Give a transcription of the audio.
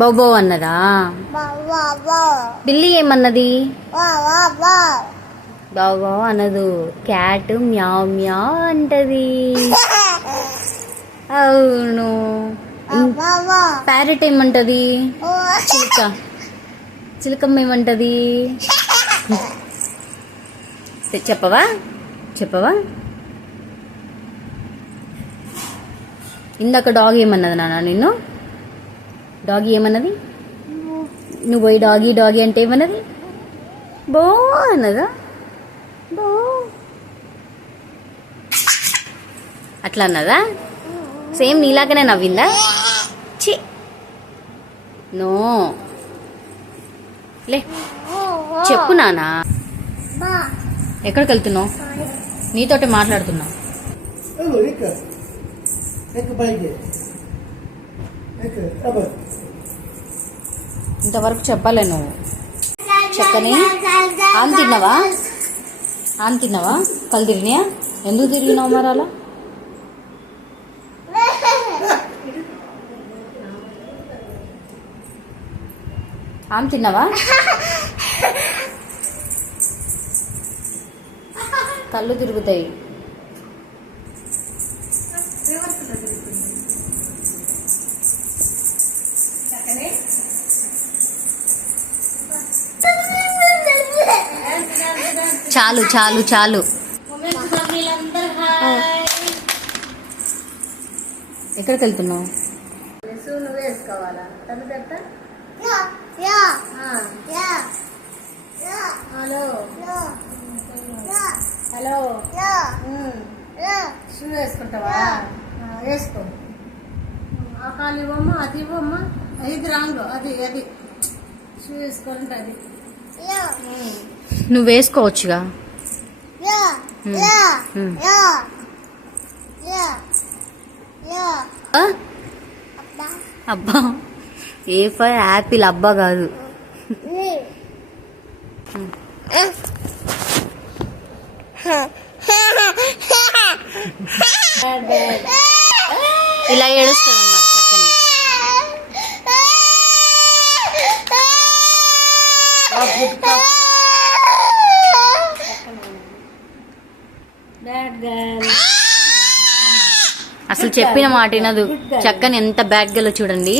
Bow-wow అన్నదా? బిల్లి ఏమన్నది? బాబా అనదు. క్యాట్ మ్యావ్ మ్యావ్ అంటది. అవును. ప్యారెట్ ఏమంటది? చిలకమ్మ ఏమంటది? చెప్పవా? ఇందాక డాగ్ ఏమన్నది నాన్న నిన్ను? డాగీ ఏమన్నది? నువ్వు పోయి డాగీ అంటే ఏమన్నది? బో అన్నదా? బో అట్లా అన్నదా? సేమ్ నీలాగానే నవ్విందా? చి నో లే చెప్పు నానా. ఎక్కడికి వెళ్తున్నావు? నీతోటి మాట్లాడుతున్నా. ఇంతవరకు చెప్పలే నువ్వు. చక్కని ఆన్ తిన్నావా? కళ్ళు తిరిగినాయా? ఎందుకు తిరిగినావు మరి అలా? ఆన్ తిన్నావా? కళ్ళు తిరుగుతాయి. చాలు. ఎక్కడికి వెళ్తున్నావు? నువ్వు వేసుకోవాలా? హలో షూ వేసుకుంటావా? వేసుకో. ఆ కాలు ఇవ్వమ్మా, అది ఇవ్వమ్మా. ఇది రాంగ్. అది షూ వేసుకోవాలంటే అది నువ్వు వేసుకోవచ్చుగా. అబ్బా ఏ ఫర్ యాపిల్. అబ్బా కాదు. ఇలా ఏడుస్తుంది అన్నమాట చక్కని. అసలు చెప్పిన మాట వినదు. చక్కని ఎంత బ్యాడ్ గలో చూడండి.